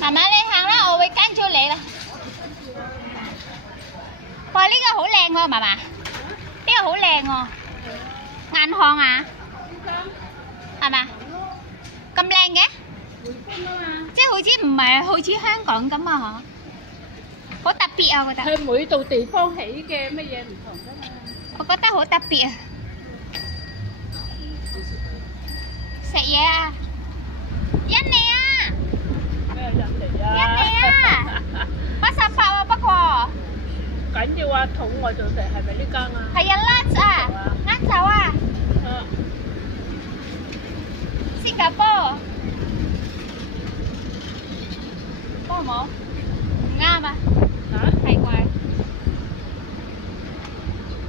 媽媽你行啦，我會跟住你啦。哇！呢個好靚喎，嫲嫲，呢個好靚喎，硬殼啊，係嘛？咁靚嘅，即係好似唔係好似香港咁啊！嗬，好特別啊！我覺得。佢每度地方起嘅乜嘢唔同㗎嘛。我覺得好特別啊！食嘢啊！印尼啊！咩印尼啊？印尼啊！88喎，不過。緊要啊！肚餓就食，係咪呢間啊？係啊，lunch啊，晏晝啊。新加坡。多冇？唔啱啊！嚇？太貴。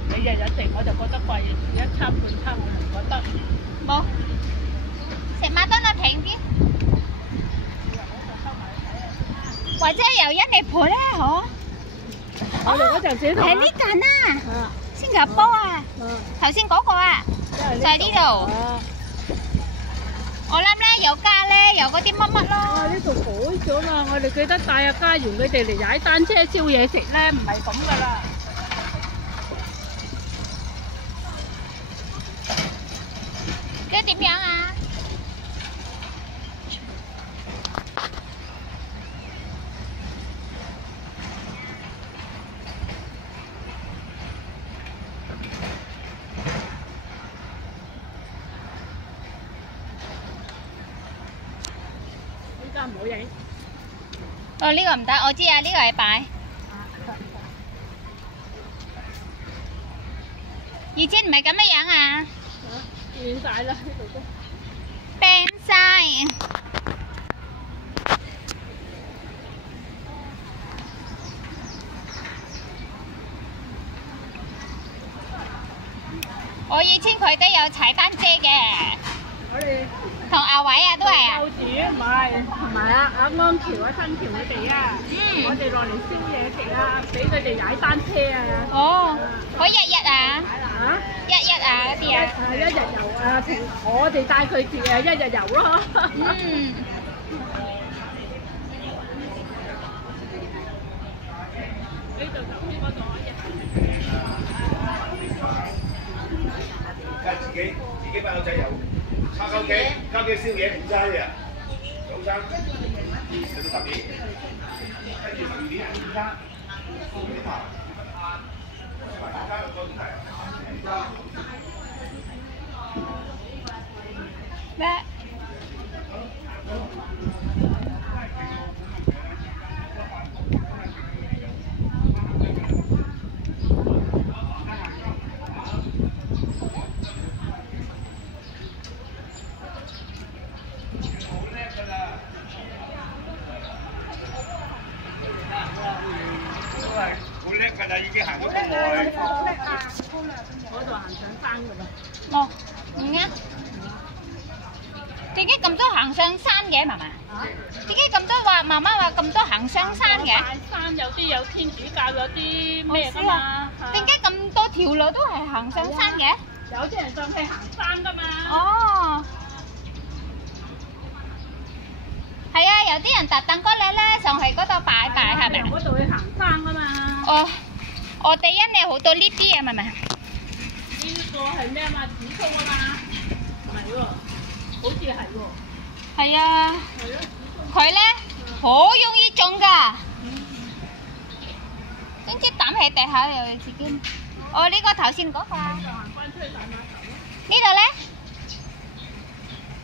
你日日食我就覺得貴，一餐半餐我唔覺得。冇。食麥當勞平啲。或者有印尼鋪咧，嗬？我哋嗰陣時喺呢間啊，新加坡啊，頭先嗰個啊，就喺呢度。我諗咧有加咧，有嗰啲乜乜咯。哇！呢度改咗啦，我哋記得帶阿家園佢哋嚟踩單車燒嘢食咧，唔係咁噶啦。佢點樣啊？唔好影。哦，呢個唔得，我知啊，呢個係擺。以前唔係咁嘅樣啊。變晒啦，呢度都。變晒。我以前佢都有踩單車嘅。我哋。同阿偉啊，都係啊。幼稚唔係，同埋阿安橋啊、新橋佢哋啊，我哋落嚟燒嘢食啊，俾佢哋踩單車啊。哦，可日日啊？嚇？日啊嗰啲啊？一日遊啊，我哋帶佢住啊，一日遊咯。嗯。呢度就嗰度可以。自己班友仔有。叉燒雞燒嘢唔齋嘅，早餐食到10點，跟住12點午餐，咩？好叻㗎啦，已經行咗咁耐。嗰度行上山㗎啦。哦，唔啱。點解咁多行上山嘅，嫲嫲？點解咁多話媽媽話咁多行上山嘅？大山有啲有天主教，有啲咩㗎嘛？點解咁多條路都係行上山嘅？有啲人上去行山㗎嘛。哦。係啊，有啲人特登嗰日咧上去嗰度拜拜，係咪？嗰度去行山㗎嘛。哦，我哋印尼好多呢啲啊，係咪？呢個係咩啊嘛？紫蘇啊嘛？唔係喎，好似係喎。係啊。係咯。佢咧好容易種㗎。地下又自己。哦，呢個頭先嗰個。呢度咧，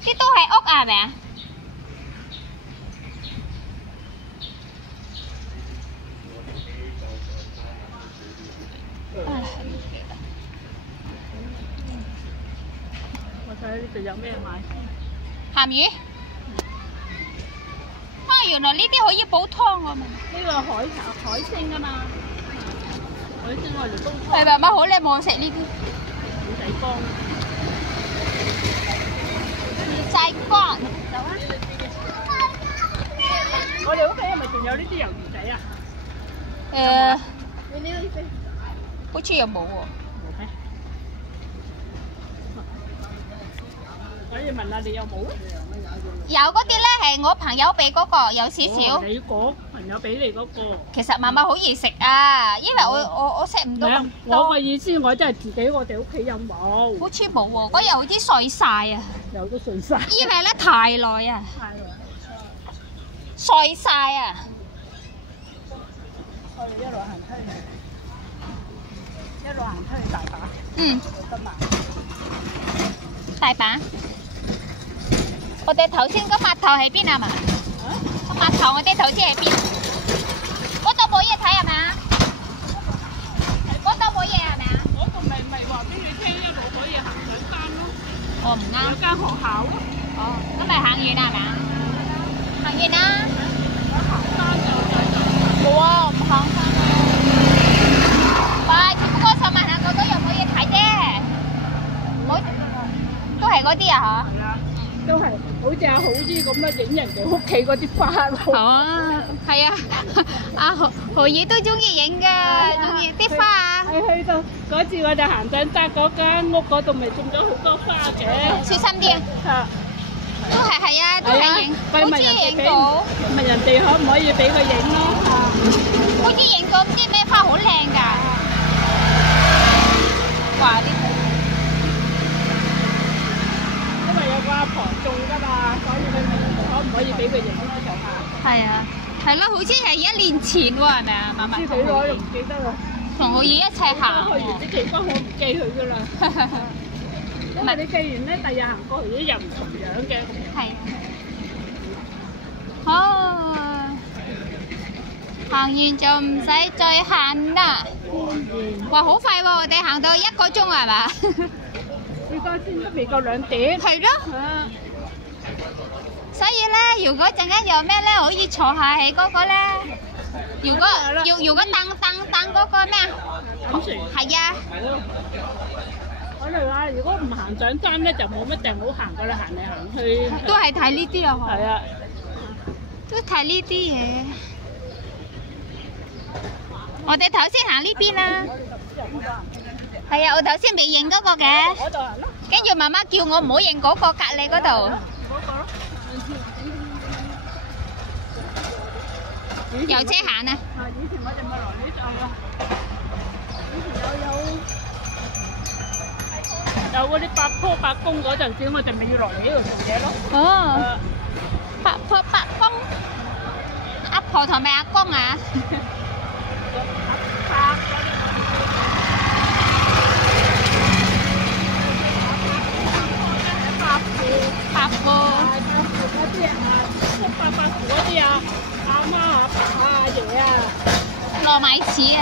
啲都係屋啊，係咪啊？我睇呢度有咩買？鹹魚。啊，原來呢啲可以煲湯㗎嘛？呢個海星啊嘛，海星我哋煲湯。係媽媽好叻冇食呢啲。魚仔乾。魚仔乾。走啊！我哋屋企係咪仲有呢啲魷魚仔啊？好似又冇喎。可以問下你有冇？有嗰啲咧係我朋友俾嗰個，有少少。你嗰朋友俾你嗰個。其實媽媽好易食啊，因為我食唔到咁多。我嘅意思我真係自己我哋屋企有冇？好似冇喎，嗰日好似碎晒啊。有都碎晒。因為咧太耐啊。碎晒啊！我哋一路行出去，一路行出去大把。嗯。得嘛？大把。我哋頭先個碼頭喺邊啊嘛？個碼頭我哋頭先喺邊？嗰度冇嘢睇係咪啊？嗰度冇嘢係咪啊？嗰度咪話俾你聽，一路可以行上山咯。我唔啱。有間學校咯。哦，咁咪行遠啦係咪啊？行遠啦。行山就冇啊，唔行山啊。喂，只不過想問下嗰度有冇嘢睇啫？冇，都係嗰啲啊嚇。都係好似阿好姨咁啦，影人哋屋企嗰啲花咯。哦，係啊，阿何姨都中意影㗎，中意啲花啊。係去到嗰次我哋行上山嗰間屋嗰度，咪種咗好多花嘅。小心啲啊！都係啊，都係影，好似影到。問人哋可唔可以俾佢影咯？好似影到啲咩花好靚㗎。哇！呢阿婆種㗎嘛，所以佢問人哋可唔可以俾佢影呢啲花？係啊，係咯，好似係1年前喎，係咪啊？媽媽。唔知幾耐又唔記得啦。同我姨一齊行。去完啲地方我唔記佢㗎啦。因為你記完咧，第日行過去又唔同樣嘅。係。好，行完就唔使再行啦。哇，好快喎！我哋行到1個鐘係嘛？而家先都未夠2點。係咯。所以咧，如果陣間有咩咧，可以坐下喺嗰個咧。如果等嗰個咩啊？係啊。我哋話如果唔行上山咧，就冇乜定好行㗎啦，行嚟行去。都係睇呢啲啊！係啊。都睇呢啲嘢。我哋頭先行呢邊啦。係啊，我頭先未影嗰個嘅，跟住媽媽叫我唔好影嗰個隔離嗰度。有車行啊！以前我哋咪來呢度咯，以前有嗰啲8坡8公嗰陣時，我哋咪要來呢度做嘢咯。哦，8坡8公，阿婆同埋阿公啊？8個。嗰啲8股嗰啲啊，阿媽阿爸阿爺啊，糯米糍啊，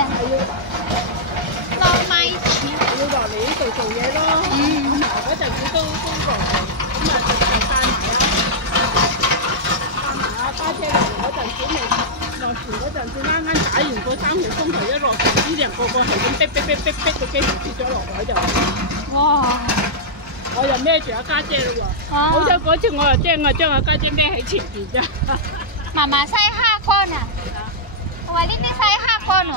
糯米糍要落嚟呢度做嘢咯。嗰陣時都過嚟，咁啊就帶埋阿家姐嚟嗰陣時咪落船嗰陣時，啱打完個3號風球一落船，啲人個係咁逼個機船跌咗落海就。哇！我又孭住阿家姐咯喎，好彩嗰次我又將阿家姐孭喺前邊啫。媽媽西蝦乾啊！我話呢啲西蝦乾喎。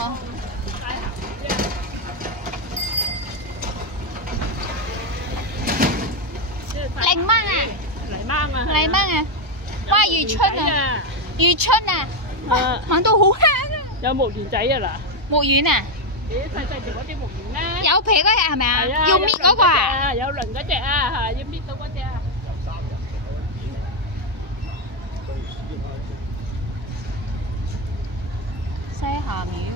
檸檬啊！泥鯭啊！泥鯭啊！哇！魚春啊！魚春啊！行到好香啊！有木魚仔啊嗱！木丸啊！你細條嗰啲木丸咧？有皮嗰隻係咪啊？要搣嗰個啊？有鱗嗰隻啊，要搣到嗰隻啊！西鹹魚。